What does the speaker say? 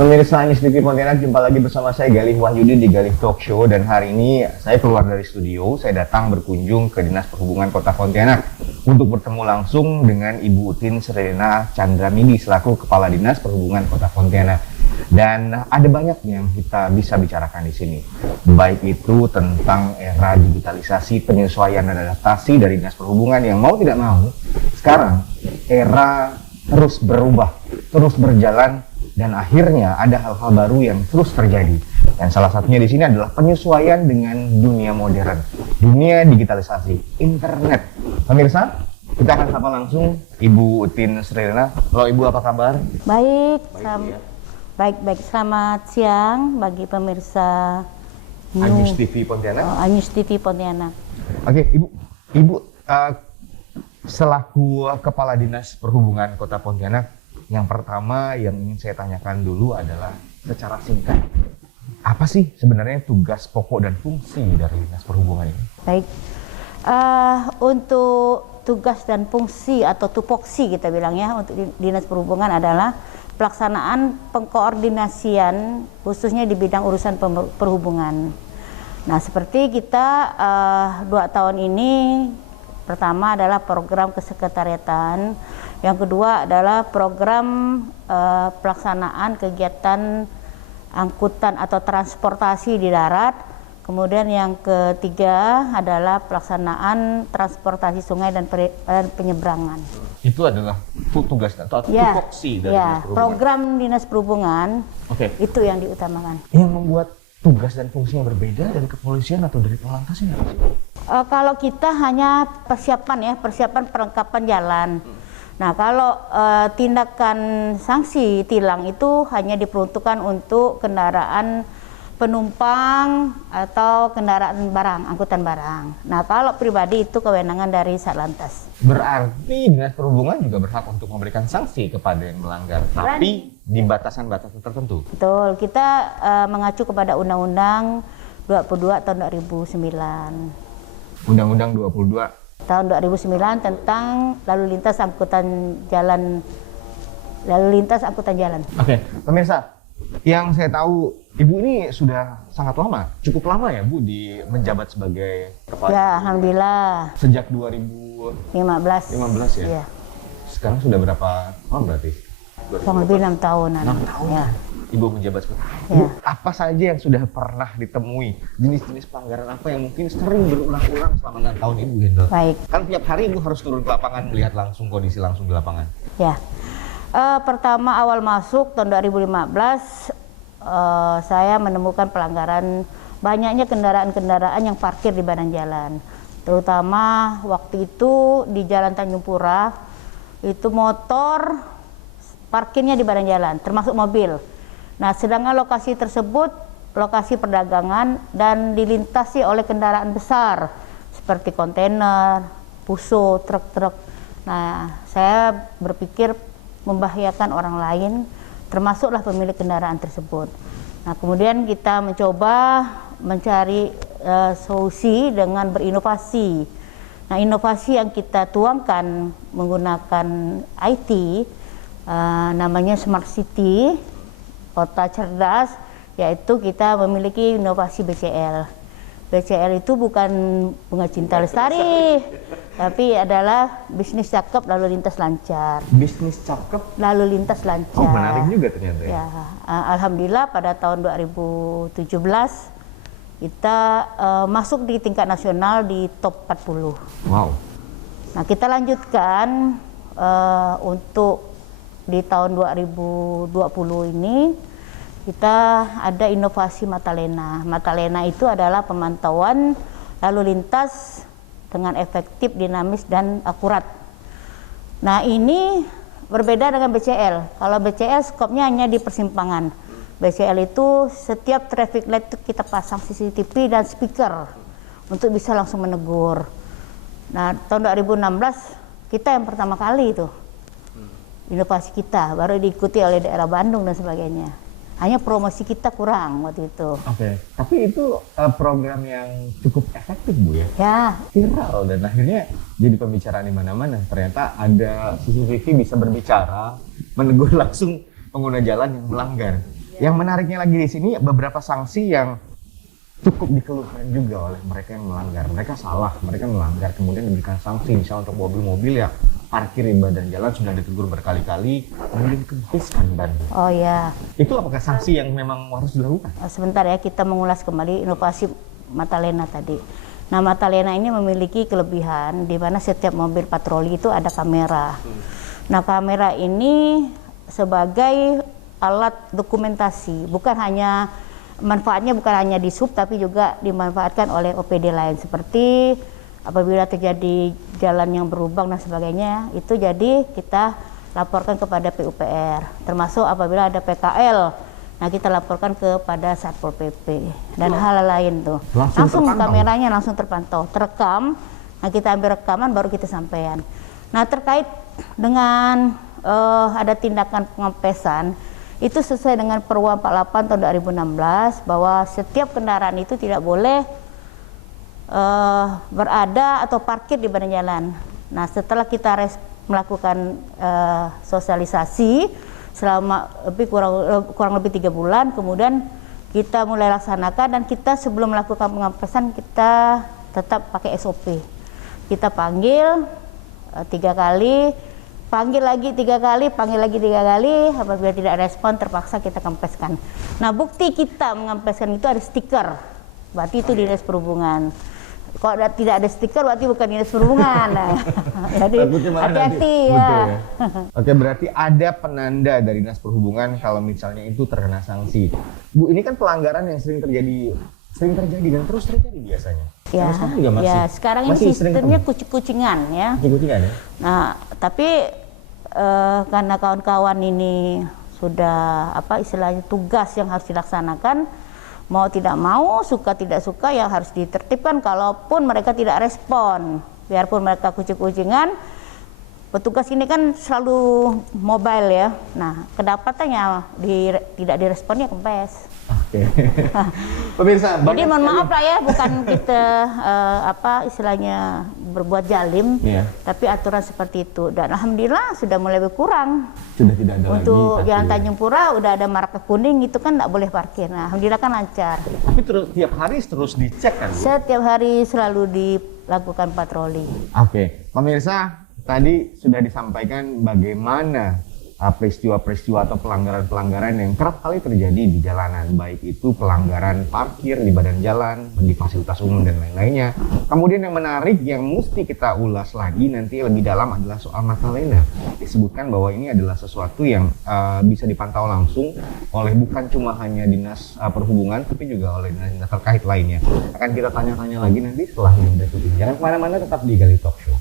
Pemirsa Anies TV Pontianak, jumpa lagi bersama saya Galih Wahyudi di Galih Talk Show. Dan hari ini saya keluar dari studio, saya datang berkunjung ke Dinas Perhubungan Kota Pontianak untuk bertemu langsung dengan Ibu Utin Srirena Chandramidi selaku Kepala Dinas Perhubungan Kota Pontianak. Dan ada banyak yang kita bisa bicarakan di sini, baik itu tentang era digitalisasi, penyesuaian dan adaptasi dari Dinas Perhubungan yang mau tidak mau sekarang era terus berubah, terus berjalan. Dan akhirnya ada hal-hal baru yang terus terjadi. Dan salah satunya di sini adalah penyesuaian dengan dunia modern, dunia digitalisasi, internet. Pemirsa, kita akan sapa langsung Ibu Utin Srirena. Halo Ibu, apa kabar? Baik, baik. Selamat siang bagi pemirsa Anies TV Pontianak. Anies TV Pontianak. Oke, Ibu selaku Kepala Dinas Perhubungan Kota Pontianak, yang pertama yang ingin saya tanyakan dulu adalah secara singkat, apa sih sebenarnya tugas pokok dan fungsi dari Dinas Perhubungan ini? Baik, untuk tugas dan fungsi atau tupoksi kita bilang ya untuk Dinas Perhubungan adalah pelaksanaan pengkoordinasian khususnya di bidang urusan perhubungan. Nah, seperti kita 2 tahun ini, pertama adalah program kesekretariatan. Yang kedua adalah program pelaksanaan kegiatan angkutan atau transportasi di darat. Kemudian yang ketiga adalah pelaksanaan transportasi sungai dan penyeberangan. Itu adalah tugas atau tupoksi dari Dinas Perhubungan. Program Dinas Perhubungan. Itu yang diutamakan. Yang membuat tugas dan fungsinya berbeda dari kepolisian atau dari Polantas ini? Kalau kita hanya persiapan perlengkapan jalan. Nah, kalau tindakan sanksi tilang itu hanya diperuntukkan untuk kendaraan penumpang atau kendaraan barang, angkutan barang. Nah, kalau pribadi itu kewenangan dari Satlantas. Berarti Dinas Perhubungan juga berhak untuk memberikan sanksi kepada yang melanggar, tapi di batasan-batasan tertentu. Betul, kita mengacu kepada Undang-Undang 22 tahun 2009. Undang-Undang 22 tahun 2009 tentang lalu lintas angkutan jalan. Oke, pemirsa, yang saya tahu Ibu ini sudah sangat lama, cukup lama ya Bu menjabat sebagai kepala. Ya, alhamdulillah. Sejak 2015 ya. Ya. Sekarang sudah berapa tahun berarti? Kurang lebih 6 tahunan. 6 tahun. Ya. Ibu menjabat sebagai. Ya. Bu, apa saja yang sudah pernah ditemui? Jenis-jenis pelanggaran apa yang mungkin sering berulang-ulang selama 6 tahun Ibu handle? Baik. Kan tiap hari Ibu harus turun ke lapangan, melihat langsung kondisi langsung di lapangan. Ya. Pertama awal masuk tahun 2015 saya menemukan pelanggaran banyaknya kendaraan-kendaraan yang parkir di badan jalan. Terutama waktu itu di Jalan Tanjung Pura, itu motor parkirnya di badan jalan, termasuk mobil. Nah, sedangkan lokasi tersebut lokasi perdagangan dan dilintasi oleh kendaraan besar seperti kontainer, puso, truk-truk. Nah, saya berpikir membahayakan orang lain, termasuklah pemilik kendaraan tersebut. Nah, kemudian kita mencoba mencari solusi dengan berinovasi. Nah, inovasi yang kita tuangkan menggunakan IT, namanya Smart City, kota cerdas, yaitu kita memiliki inovasi BCL. BCL itu bukan bunga cinta lestari, tapi adalah bisnis cakep lalu lintas lancar. Bisnis cakep lalu lintas lancar. Oh, menarik juga ternyata ya. Alhamdulillah pada tahun 2017 kita masuk di tingkat nasional di top 40. Wow. Nah, kita lanjutkan untuk di tahun 2020 ini kita ada inovasi Matalena. Matalena itu adalah pemantauan lalu lintas dengan efektif, dinamis, dan akurat. Nah, ini berbeda dengan BCL. Kalau BCL skopnya hanya di persimpangan. BCL itu setiap traffic light itu kita pasang CCTV dan speaker untuk bisa langsung menegur. Nah, tahun 2016 kita yang pertama kali itu inovasi kita, baru diikuti oleh daerah Bandung dan sebagainya. Hanya promosi kita kurang waktu itu. Oke. Tapi itu program yang cukup efektif Bu ya? Ya. Viral dan akhirnya jadi pembicaraan di mana-mana. Ternyata ada CCTV bisa berbicara, menegur langsung pengguna jalan yang melanggar. Yang menariknya lagi di sini beberapa sanksi yang cukup dikeluhkan juga oleh mereka yang melanggar. Mereka salah, mereka melanggar, kemudian diberikan sanksi. Misalnya untuk mobil-mobil ya parkir di badan jalan sudah ditegur berkali-kali, kemudian kempeskan ban. Oh ya. Itu apakah sanksi yang memang harus dilakukan? Sebentar ya, kita mengulas kembali inovasi Matalena tadi. Nah, Matalena ini memiliki kelebihan di mana setiap mobil patroli itu ada kamera. Nah, kamera ini sebagai alat dokumentasi, bukan hanya manfaatnya bukan hanya di sub tapi juga dimanfaatkan oleh OPD lain, seperti apabila terjadi jalan yang berlubang dan sebagainya, itu jadi kita laporkan kepada PUPR, termasuk apabila ada PKL, nah kita laporkan kepada Satpol PP dan hal lain tuh. Langsung kameranya langsung terpantau, terekam. Nah, kita ambil rekaman baru kita sampaikan. Nah, terkait dengan ada tindakan pengempesan, itu sesuai dengan Perwa 48 tahun 2016 bahwa setiap kendaraan itu tidak boleh berada atau parkir di badan jalan. Nah, setelah kita melakukan sosialisasi selama kurang lebih 3 bulan, kemudian kita mulai laksanakan, dan kita sebelum melakukan pengempesan kita tetap pakai SOP. Kita panggil 3 kali, panggil lagi 3 kali, panggil lagi 3 kali, apabila tidak respon terpaksa kita kempeskan. Nah, bukti kita mengempeskan itu ada stiker, berarti itu Dinas Perhubungan. Kalau tidak ada stiker berarti bukan Dinas Perhubungan. Nah, jadi hati-hati ya. Oke, berarti ada penanda dari Dinas Perhubungan kalau misalnya itu terkena sanksi. Bu, ini kan pelanggaran yang sering terjadi dan terus terjadi biasanya. Ya, sekarang juga masih. Ya, sekarang ini sistemnya kucing-kucingan ya. Kucing-kucingan ya. Nah, tapi karena kawan-kawan ini sudah istilahnya tugas yang harus dilaksanakan, mau tidak mau, suka tidak suka ya harus ditertibkan. Kalaupun mereka tidak respon, biarpun mereka kucing-kucingan, petugas ini kan selalu mobile ya. Nah, kedapatannya tidak diresponnya kempes. Oke. Pemirsa, jadi mohon maaf lah ya, bukan kita istilahnya berbuat jalim, tapi aturan seperti itu. Dan alhamdulillah sudah mulai berkurang. Sudah tidak ada untuk lagi. Jalan Tanjung Pura udah ada marka kuning, itu kan nggak boleh parkir. Nah, alhamdulillah kan lancar. Tapi tiap hari terus dicek kan, Bu? Setiap hari selalu dilakukan patroli. Oke, pemirsa, tadi sudah disampaikan bagaimana peristiwa-peristiwa atau pelanggaran-pelanggaran yang kerap kali terjadi di jalanan, baik itu pelanggaran parkir di badan jalan, di fasilitas umum dan lain-lainnya. Kemudian yang menarik yang mesti kita ulas lagi nanti lebih dalam adalah soal Matalena. Disebutkan bahwa ini adalah sesuatu yang bisa dipantau langsung oleh bukan cuma hanya Dinas Perhubungan, tapi juga oleh dinas terkait lainnya. Akan kita tanya-tanya lagi nanti setelah yang berikut ini. Jangan kemana-mana, tetap di Galih Talk Show.